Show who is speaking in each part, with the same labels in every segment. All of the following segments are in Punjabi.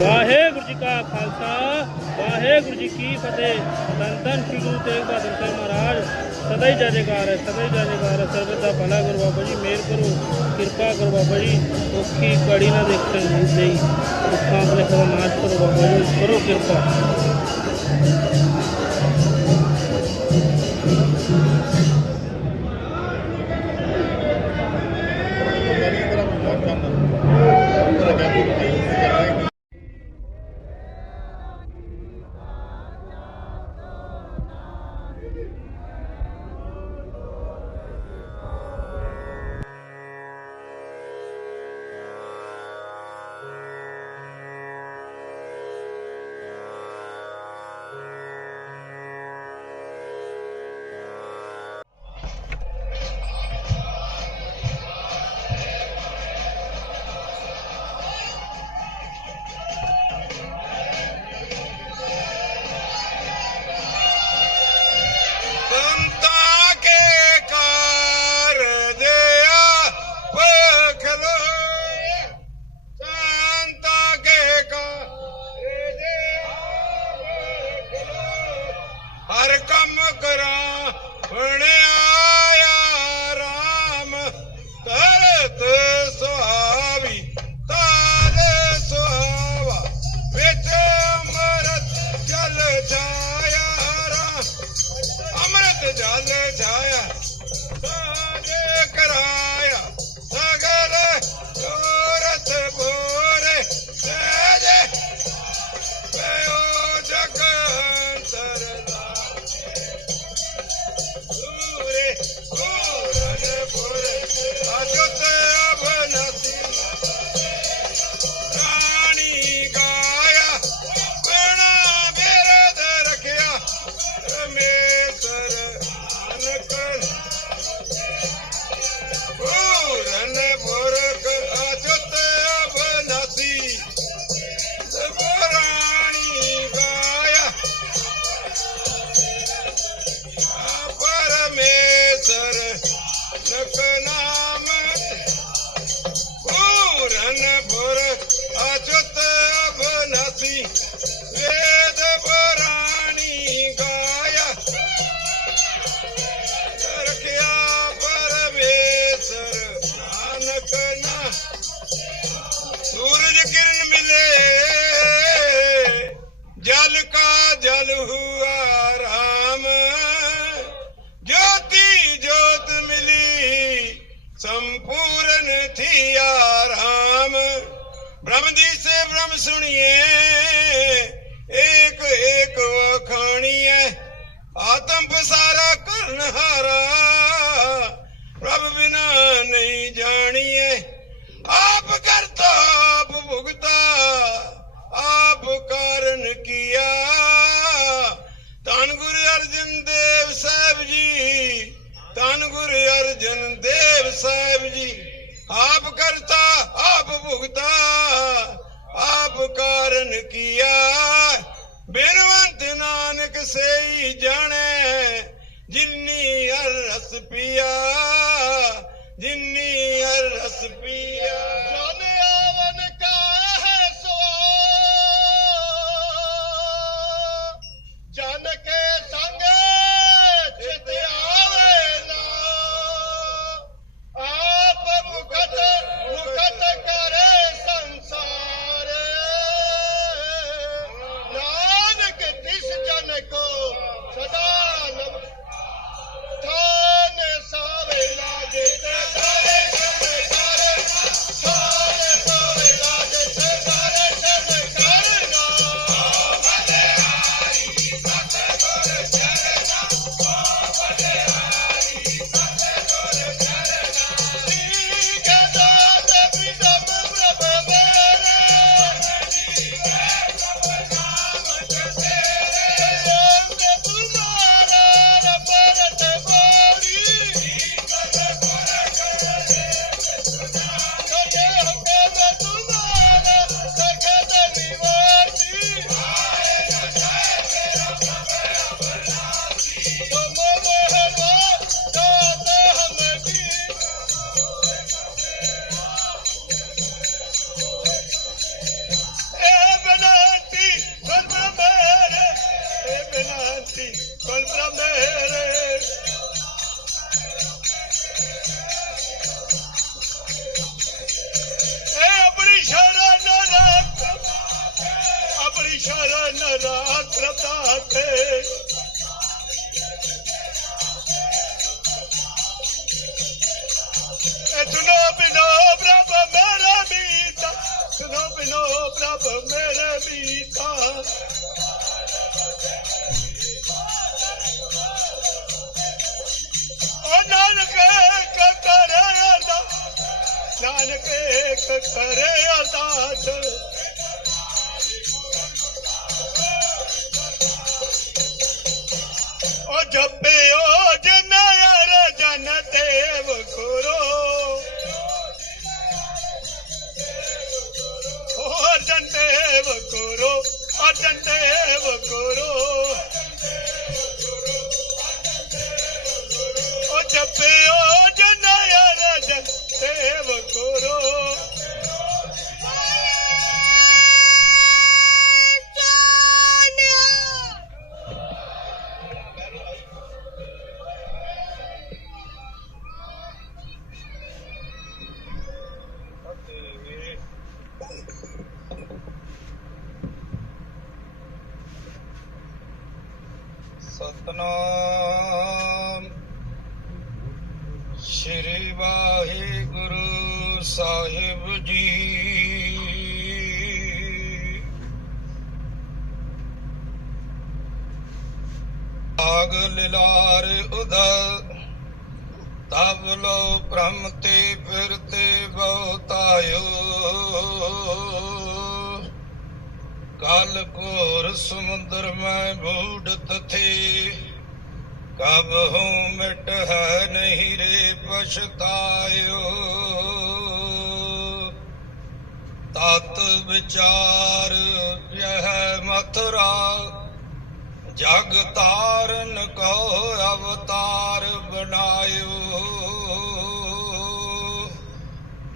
Speaker 1: ਵਾਹਿਗੁਰੂ ਜੀ ਕਾ ਖਾਲਸਾ, ਵਾਹਿਗੁਰੂ ਜੀ ਕੀ ਫਤਿਹ। ਤਨ ਸ੍ਰੀ ਗੁਰੂ ਤੇਗ ਬਹਾਦਰ ਸਾਹਿਬ ਮਹਾਰਾਜ, ਸਦਾ ਹੀ ਜੈਕਾਰ ਹੈ, ਸਦਾ ਹੀ ਜੈਕਾਰ ਹੈ। ਸਰਬਤ ਦਾ ਭਲਾ ਕਰੋ ਬਾਬਾ ਜੀ, ਮਿਹਰ ਕਰੋ, ਕਿਰਪਾ ਕਰੋ ਬਾਬਾ ਜੀ। ਔਖੀ ਕੜੀ ਨਾ ਦੇਖਣ ਨਹੀਂ ਦੁੱਖਾਂ ਆਪਣੇ ਖਵਾ ਕਰੋ ਬਾਬਾ ਜੀ, ਕਰੋ ਕਿਰਪਾ।
Speaker 2: Yeah. ਕੀਆ ਬਿਰਵੰਤ ਨਾਨਕ ਸੇਈ ਜਾਣੈ ਜਿੰਨੀ ਅਰਸ ਪੀ ਪ੍ਰਭ ਮੇਰੇ ਬੀਤਾ ਤੁਨੋ ਬਿਨੋ ਪ੍ਰਭ ਮੇਰੇ ਬੀਤਾ ਓ ਨਾਨਕ ਇੱਕ ਕਰੇ ਅਰਦਾਸ, ਨਾਨਕ ਇੱਕ ਕਰੇ ਅਰਦਾਸ। ਓ ਜਪਿਓ ਜਨ ਯਾਰ ਜਨ ਦੇਵ ਗੁਰੂ ਓ ਅਰਜਨ ਦੇਵ ਗੁਰੂ ਅਰਜਨ ਦੇਵ
Speaker 3: ਸ੍ਰੀ ਵਾਹਿਗੁਰੂ ਸਾਹਿਬ ਜੀ। ਆਗ ਲਿਲਾਰ ਉਦਰ ਤਬ ਲੋ ਭ੍ਰਮ ਤੇ ਫਿਰਤੇ ਬਹੁਤਾਇਓ। ਕਾਲ ਕੋਰ ਸਮੁੰਦਰ ਮੈਂ ਬੂੜਤ ਥੇ ਕਬ ਹੂੰ ਮਿਟ ਹੈ ਨਹੀਂ ਰੇ ਪਛਤਾਇਓ। ਤਤ ਵਿਚਾਰ ਯਹ ਮਥੁਰਾ, ਜਗ ਤਾਰਨ ਕੋ ਅਵਤਾਰ ਬਣਾਇਓ।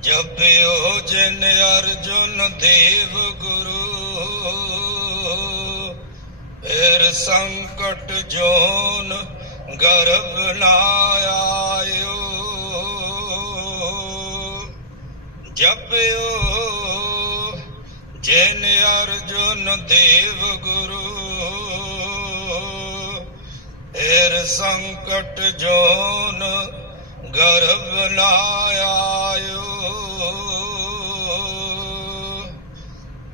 Speaker 3: ਜਪਿਓ ਜਿਨ ਅਰਜੁਨ ਦੇਵ ਗੁਰੂ, ਫਿਰ ਸੰਕਟ ਜੋਨ ਗਰਭ ਨਾ ਆਇਓ। ਜਪਿਓ ਜਿਨ ਅਰਜੁਨ ਦੇਵ ਗੁਰੂ। ਫਿਰ ਸੰਕਟ ਜੋਨ ਗਰਭ ਨਾ ਆਇਓ।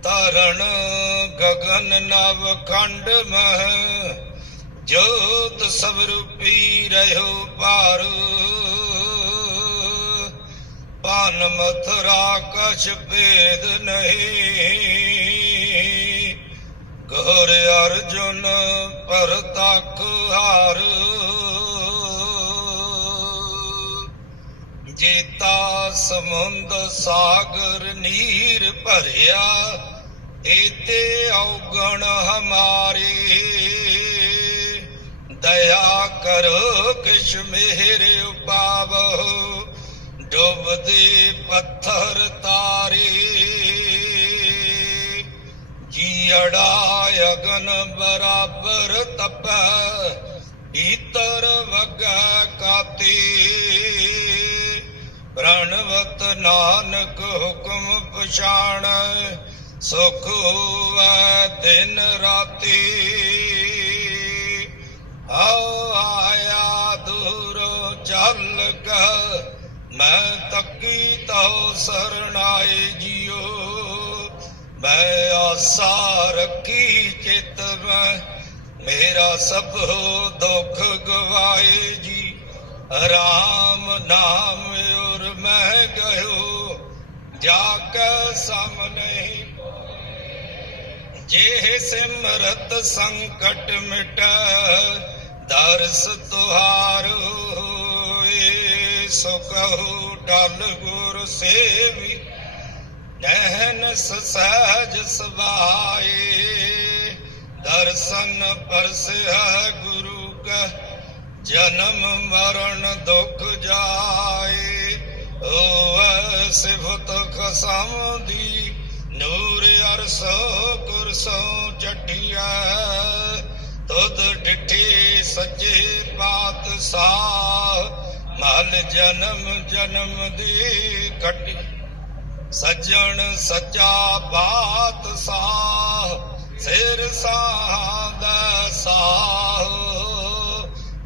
Speaker 3: ਧਰਣ ਗਗਨ ਨਵ ਖੰਡ ਮਹ ਜੋਤ ਸਭ ਰੂਪੀ ਰਹਿਓ ਪਾਰ ਪਾਨ ਮਥੁਰਾ ਕਛ ਭੇਦ ਨਹੀਂ। ਗੋਰ ਅਰਜੁਨ ਪਰ ਤਕ ਹਾਰ। ਜੀਤਾ ਸਮੁੰਦ ਸਾਗਰ ਨੀਰ ਭਰਿਆ। ਇਤੇ ਔਗਣ ਹਮਾਰੇ। ਦਇਆ ਕਰੋ ਕਿਛ ਮੇਰੇ ਉਪਾਵੋ, ਡੁੱਬਦੇ ਪੱਥਰ ਤਾਰੇ। ਜੀੜਾ ਅਗਨ ਬਰਾਬਰ ਤਪੈ, ਈਤਰ ਵਗੈ ਕਾਤੀ। ਪ੍ਰਣਵਤ ਨਾਨਕ ਹੁਕਮ ਪਛਾਣ, ਸੁਖ ਹੋਵੈ ਦਿਨ ਰਾਤੀ। ਆਓ ਆਇਆ ਦੂਰੋਂ ਚੱਲ ਕੇ ਮੈਂ ਤੱਕੀ ਤੋ ਸਰਣਾਏ ਜਿਉ। ਮੈਂ ਆਸਾ ਰੱਖੀ ਚਿਤ ਮੈਂ। ਮੇਰਾ ਸਭ ਦੁੱਖ ਗਵਾਏ ਜੀ। ਰਾਮ ਨਾਮ ਉਰ ਮੈਂ ਗਇਓ। ਜਾ ਕੇ ਸਾਹਮਣੇ ਜੇ ਸਿਮਰਤ ਸੰਕਟ ਮਿਟੈ ਦਰਸ ਤੁਹਾਰ ਹੋਏ, ਸੋ ਕਹੋ ਡਲ ਗੁਰ ਸੇਵੀ ਨਹਿਨ ਸਹਿਜ ਸਵਾਏ ਦਰਸ਼ਨ ਪਰਸਿਆ ਗੁਰੂ ਕਾ, ਜਨਮ ਮਰਨ ਦੁਖ ਜਾਏ। ਓਵੈ ਸਿਫਤ ਖਸਮ ਦੀ, ਨੂਰ ਅਰਸੋ ਕੁਰਸੋ ਚਟਿਆ ਤੁਧ ਡਿਠੀ ਸੱਚੇ ਪਾਤਸ਼ਾਹ ਮਲ ਜਨਮ ਜਨਮ ਦੀ ਕੱਟੀ ਸੱਜਣ ਸੱਚਾ ਬਾਤਸ਼ਾਹ ਸਿਰ ਸਾਹ ਦਾ ਸਾਹ।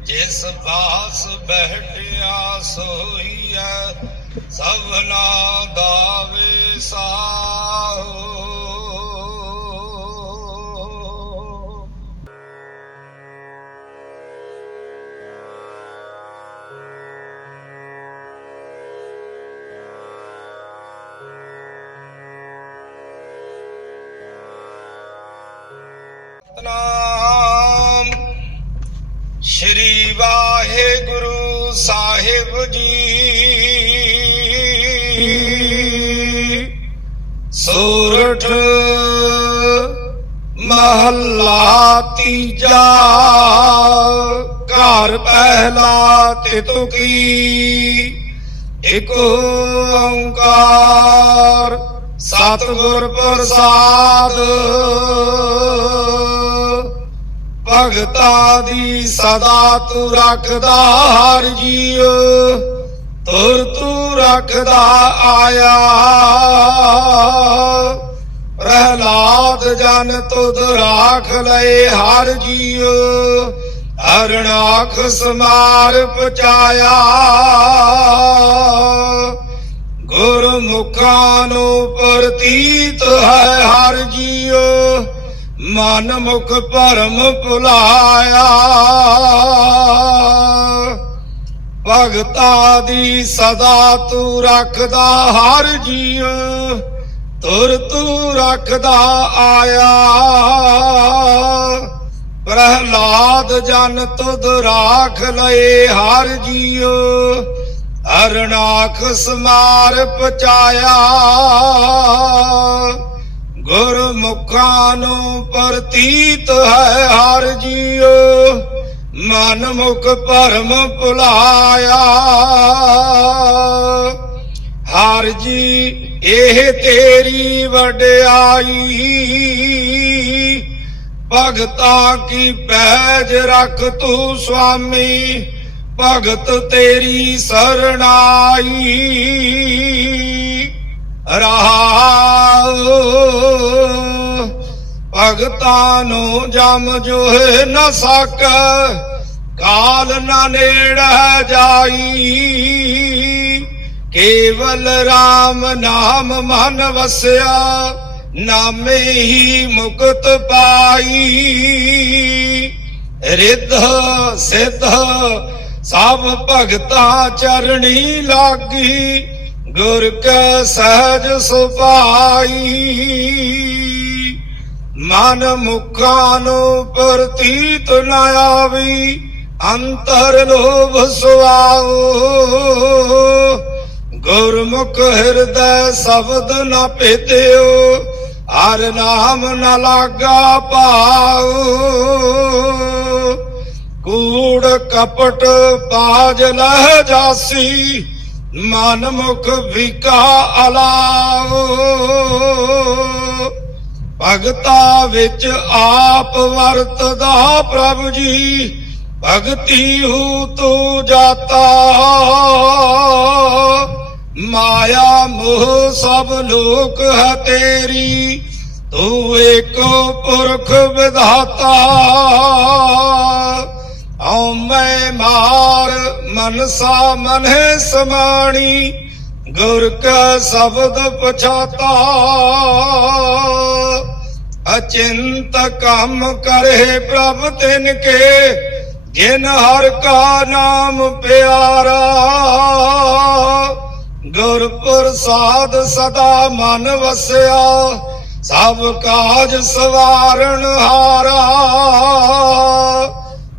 Speaker 3: ਜਿਸ ਬਾਸ ਬਹਿਟਿਆ ਸੋਈਐ, ਸਭਨਾ ਦਾ ਵਿਸਾਹੋ। ਸਾਹਿਬ ਜੀ ਸੂਰਠ ਮਹੱਲਾ ਤੀਜਾ ਘਰ ਪਹਿਲਾ ਤੇ ਤੁਕੀ ਇਕ ਓੰਕਾਰ ਸਤਿਗੁਰ ਪ੍ਰਸਾਦ ਭਗਤਾ ਦੀ ਸਦਾ ਤੂੰ ਰੱਖਦਾ ਹਰ ਜੀਉ ਤੁਰ ਤੂੰ ਰੱਖਦਾ ਆਇਆ। ਪ੍ਰਹਲਾਦ ਜਨ ਤੁਧ ਰਾਖ ਲਏ ਹਰ ਜੀਉ ਅਰਣਾਖ ਸਮਾਰ ਪਚਾਇਆ ਗੁਰਮੁਖਾਂ ਨੂੰ ਪ੍ਰਤੀਤ ਹੈ ਹਰ ਜੀਉ ਮਨ ਮੁਖ ਭਰਮ ਭੁਲਾਇਆ। ਭਗਤਾ ਦੀ ਸਦਾ ਤੂੰ ਰੱਖਦਾ, ਹਰ ਜੀਉ ਤੁਰ ਤੂੰ ਰੱਖਦਾ ਆਇਆ। ਪ੍ਰਹਲਾਦ ਜਨ ਤੁਧ ਰਾਖ ਲਏ, ਹਰ ਜੀਉ ਅਰਣਾਖ ਸਮਾਰ ਪਚਾਇਆ ਗੁਰਮੁਖਾਂ ਨੂੰ ਪ੍ਰਤੀਤ ਹੈ ਹਰ ਜੀਉ, ਮਨ ਮੁਖ ਭਰਮ ਭੁਲਾਇਆ। ਹਰ ਜੀ, ਇਹ ਤੇਰੀ ਵਡਿਆਈ। ਭਗਤਾ ਕੀ ਪੈਜ ਰੱਖ ਤੂੰ ਸੁਆਮੀ, ਭਗਤ ਤੇਰੀ ਸਰਣਾਈ। ਰਹਾਉ ਭਗਤਾਂ ਨੂੰ ਜਮ ਜੋਹ ਨ ਸਕ। ਕਾਲ ਨ ਨੇੜ ਜਾਈ। ਕੇਵਲ RAM ਨਾਮ ਮਨ ਵਸਿਆ, ਨਾਮੇ ਹੀ ਮੁਕਤ ਪਾਈ। ਰਿੱਧ, ਸਿੱਧ, ਸਭ ਭਗਤਾ ਚਰਣੀ ਲਾਗੀ, ਗੁਰ ਕੈ ਸਹਿਜ ਸੁਭਾਈ। ਮਨ ਮੁਖਾਂ ਨੂੰ ਪ੍ਰਤੀਤ ਨਾ ਆਵੀ, ਅੰਤਰ ਲੋਭ ਸੁਆਓ। ਗੁਰਮੁਖ ਹਿਰਦੈ ਸ਼ਬਦ ਨਾ ਭੇਦਿਓ, ਹਰ ਨਾਮ ਨਾ ਲਾਗਾ ਪਾਉ ਕੂੜ ਕਪਟ ਪਾਜ ਲਹਿ ਜਾਸੀ, ਮਨ ਮੁਖ ਵਿਕਾ ਅਲਾਓ। ਭਗਤਾ ਵਿੱਚ ਆਪ ਵਰਤਦਾ ਪ੍ਰਭ ਜੀ। ਭਗਤੀ ਹੂ ਤੂੰ ਜਾਤਾ। ਮਾਇਆ ਮੋਹ ਸਭ ਲੋਕ ਹੈ ਤੇਰੀ। ਤੂੰ ਏਕੋ ਪੁਰਖ ਵਿਧਾਤਾ। ਓ ਮੈਂ ਮਾਰ ਮਨਸਾ ਮਨਹਿ ਸਮਾਣੀ। ਗੁਰ ਕਾ ਸ਼ਬਦ ਪਛਾਤਾ, ਅਚਿੰਤ ਕੰਮ ਕਰੇ ਪ੍ਰਭ ਤਿਨ ਕੇ, ਜਿਨ ਹਰ ਕਾ ਨਾਮ ਪਿਆਰਾ। ਗੁਰ ਪ੍ਰਸਾਦ ਸਦਾ ਮਨ ਵਸਿਆ, ਸਭ ਕਾਜ ਸਵਾਰਨ ਹਾਰਾ।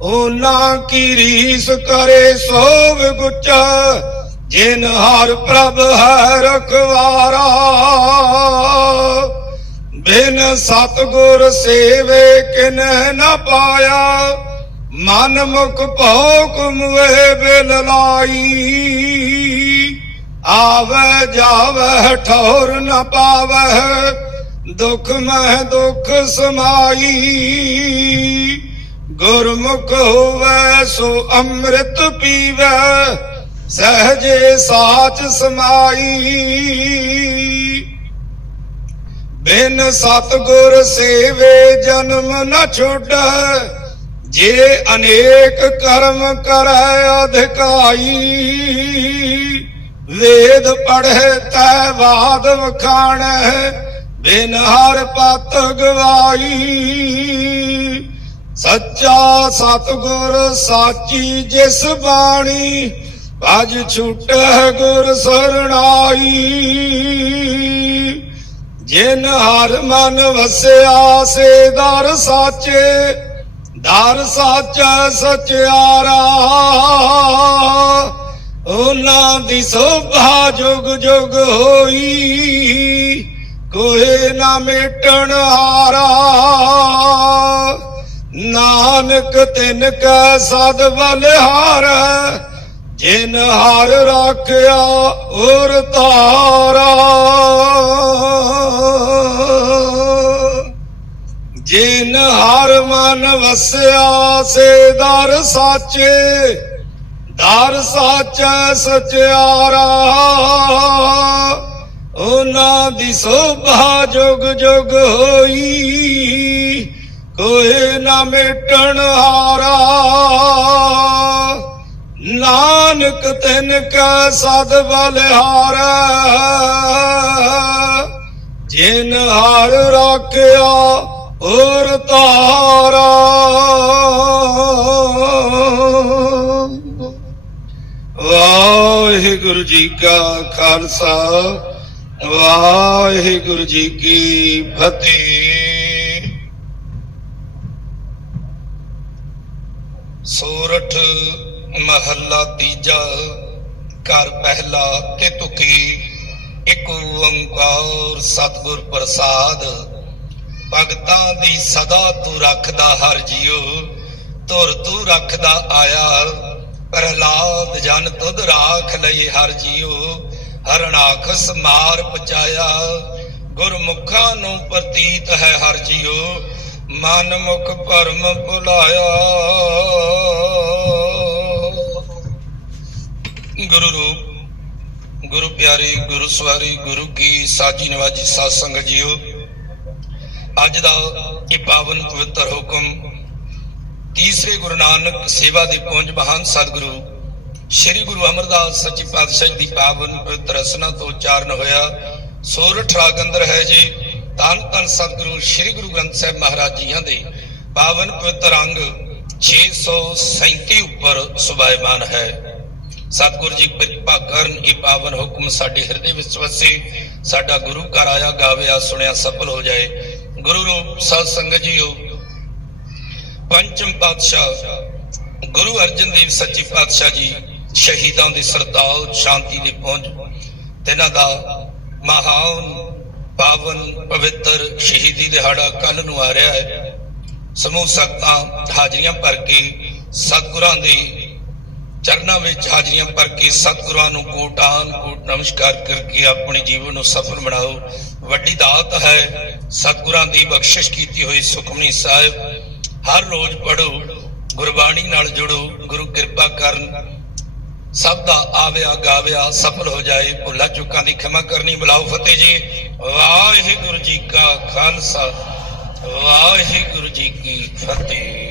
Speaker 3: ਉਹਨਾਂ ਕੀ ਰੀਸ ਕਰੇ ਸੋਵ ਗੁੱਚ ਜਿਨ ਹਰ ਪ੍ਰਭ ਹੈ ਰਖਵਾਰਾ, ਬਿਨ ਸਤਗੁਰ ਸੇਵੇ ਕਿਨ ਨ ਪਾਇਆ, ਮਨ ਮੁਖ ਭੋਗ ਮੁਏ ਬਿਲ ਲਾਈ। ਆਵੇ, ਜਾਵੇ, ਠੌਰ ਨ ਪਾਵੇ, ਦੁਖ ਮਹਿ ਦੁਖ ਸਮਾਈ। ਗੁਰਮੁਖ ਹੋਵੇ, ਸੋ ਅੰਮ੍ਰਿਤ ਪੀਵੇ ਸਹਜੇ ਸਾਚ ਸਮਾਈ। ਬਿਨ ਸਤਗੁਰ ਸੇਵੇ ਜਨਮ ਨਾ ਛੋਟੈ ਜੇ ਅਨੇਕ ਕਰਮ ਕਰੈ ਅਧਿਕਾਈ। ਵੇਦ ਪੜ੍ਹੇ ਤੈ ਬਾਦ ਵਖਾਣੈ, ਬਿਨ ਹਰ ਪਤ ਗਵਾਈ। ਸੱਚਾ ਸਤਗੁਰ ਸਾਚੀ ਜਿਸ ਬਾਣੀ ਭਜ ਛੁਟੈ ਗੁਰ ਸਰਣਾਈ ਜਿਨ ਹਰ ਮਨ ਵਸਿਆ, ਸੇ ਦਰ ਸਾਚੇ, ਦਰ ਸਾਚਾ ਸਚਿਆਰਾ। ਉਹਨਾਂ ਦੀ ਸੋਭਾ ਜੁਗ ਜੁਗ ਹੋਈ ਕੋਏ ਨਾ ਮਿਟਣ ਹਾਰਾ। ਨਾਨਕ ਤਿਨ ਕੈ ਸਦ ਬਲਿਹਾਰੈ ਜਿਨ ਹਰ ਰਾਖਿਆ ਉਰ ਤਾਰਾ ਜਿਨ ਹਰ ਮਨ ਵਸਿਆ ਸੇ ਦਰ ਸਾਚੇ, ਦਰ ਸਾਚੈ ਸਚਿਆਰਾ ਉਹਨਾਂ ਦੀ ਸੋਭਾ ਜੁਗ ਜੁਗ ਹੋਈ ਕੋਏ ਨਾ ਮਿਟਣ ਹਾਰਾ। ਨਾਨਕ ਤਿਨ ਕੈ ਸਦ ਬਲਿਹਾਰੈ। ਜਿਨ ਹਰ ਰਾਖਿਆ ਔਰ ਤਾਰਾ ਵਾਹਿਗੁਰੂ ਜੀ ਕਾ ਖਾਲਸਾ, ਵਾਹਿਗੁਰੂ ਜੀ ਕੀ ਫਤਿਹ। ਸੋਰਠ ਮਹੱਲਾ ਤੀਜਾ, ਘਰ ਪਹਿਲਾ ਤੇ ਤੁਕੀ, ਇੱਕ ਓੰਕਾਰ ਸਤਿਗੁਰ ਪ੍ਰਸਾਦ। ਭਗਤਾਂ ਦੀ ਸਦਾ ਤੂੰ ਰੱਖਦਾ ਹਰ ਜੀਉ, ਧੁਰ ਤੂੰ ਰੱਖਦਾ ਆਇਆ। ਪ੍ਰਹਲਾਦ ਜਨ ਤੁਧ ਰਾਖ ਲਈ ਹਰ ਜੀਉ ਹਰਣਾਖਸ ਮਾਰ ਪਚਾਇਆ। ਗੁਰਮੁਖਾਂ ਨੂੰ ਪ੍ਰਤੀਤ ਹੈ ਹਰ ਜੀਉ, ਮਨ ਮੁਖ ਭਰਮ ਭੁਲਾਇਆ। ਗੁਰੂ ਰੂਪ, ਗੁਰੂ ਪਿਆਰੇ, ਗੁਰੂ ਸਵਾਰੀ, ਗੁਰੂ ਕੀ ਸਾਜੀ ਨਵਾਜੀ ਸਾਧ ਸੰਗਤ ਜੀਓ, ਅੱਜ ਦਾ ਇਹ ਪਾਵਨ ਪਵਿੱਤਰ ਹੁਕਮ ਤੀਸਰੇ ਗੁਰੂ ਨਾਨਕ ਸੇਵਾ ਦੇ ਪੁੰਜ ਮਹਾਨ ਸਤਿਗੁਰੂ ਸ੍ਰੀ ਗੁਰੂ ਅਮਰਦਾਸ ਸੱਚੇ ਪਾਤਸ਼ਾਹ ਦੀ ਪਾਵਨ ਪਵਿੱਤਰ ਰਸਨਾ ਤੋਂ ਉਚਾਰਨ ਹੋਇਆ। ਸੋਰਠ ਰਾਗ ਅੰਦਰ ਹੈ ਜੀ, ਧੰਨ ਧੰਨ ਸਤਿਗੁਰੂ ਸ੍ਰੀ ਗੁਰੂ ਗ੍ਰੰਥ ਸਾਹਿਬ ਮਹਾਰਾਜ ਜੀਆਂ ਦੇ ਪਾਵਨ ਪਵਿੱਤਰ ਅੰਗ 637 ਉੱਪਰ ਸੁਭਾਇਮਾਨ ਹੈ। ਸਤਿਗੁਰ ਜੀ ਕਿਰਪਾ ਕਰਨ ਇਹ ਪਾਵਨ ਹੁਕਮ ਸਾਡੇ ਹਿਰਦੇ ਵਿੱਚ ਵਸੇ, ਸਾਡਾ ਗੁਰੂ ਘਰ ਆਇਆ ਗਾਵਿਆ ਸੁਣਿਆ, ਸਫਲ ਹੋ ਜਾਏ। ਗੁਰੂ ਰੂਪ ਸਾਧ ਸੰਗਤ ਜੀਓ, ਪੰਚਮ ਪਾਤਸ਼ਾਹ ਗੁਰੂ ਅਰਜਨ ਦੇਵ ਸੱਚੇ ਪਾਤਸ਼ਾਹ ਜੀ ਸ਼ਹੀਦਾਂ ਦੇ ਸਰਤਾਜ ਸ਼ਾਂਤੀ ਦੇ ਪਹੁੰਚ ਤਿਨਾਂ ਦਾ ਮਹਾਨ ਪਾਵਨ ਪਵਿੱਤਰ ਸ਼ਹੀਦੀ ਦਿਹਾੜਾ ਕੱਲ ਨੂੰ ਆ ਰਿਹਾ ਹੈ। ਸਮੂਹ ਸੰਗਤਾਂ ਹਾਜ਼ਰੀਆਂ ਭਰ ਕੇ ਸਤਿਗੁਰਾਂ ਦੀ ਚਰਨਾਂ ਵਿੱਚ ਹਾਜ਼ਰੀਆਂ ਭਰ ਕੇ ਸਤਿਗੁਰਾਂ ਨੂੰ ਕੋਟਾਨ ਕੋਟ ਨਮਸਕਾਰ ਕਰਕੇ ਆਪਣੇ ਜੀਵਨ ਨੂੰ ਸਫਲ ਬਣਾਓ। ਵੱਡੀ ਦਾਤ ਹੈ, ਸਤਿਗੁਰਾਂ ਦੀ ਬਖਸ਼ਿਸ਼ ਕੀਤੀ ਹੋਈ ਸੁਖਮਨੀ ਸਾਹਿਬ। ਹਰ ਰੋਜ਼ ਪੜੋ ਗੁਰਬਾਣੀ ਨਾਲ ਜੁੜੋ, ਗੁਰੂ ਕਿਰਪਾ ਕਰਨ। ਸਭ ਦਾ ਆਵਿਆ ਗਾਵਿਆ ਸਫਲ ਹੋ ਜਾਏ, ਭੁੱਲਾ ਚੁੱਕਾਂ ਦੀ ਖਿਮਾ ਕਰਨੀ ਬੁਲਾਓ ਫਤਿਹ ਜੀ। ਵਾਹਿਗੁਰੂ ਜੀ ਕਾ ਖਾਲਸਾ, ਵਾਹਿਗੁਰੂ ਜੀ ਕੀ ਫਤਿਹ।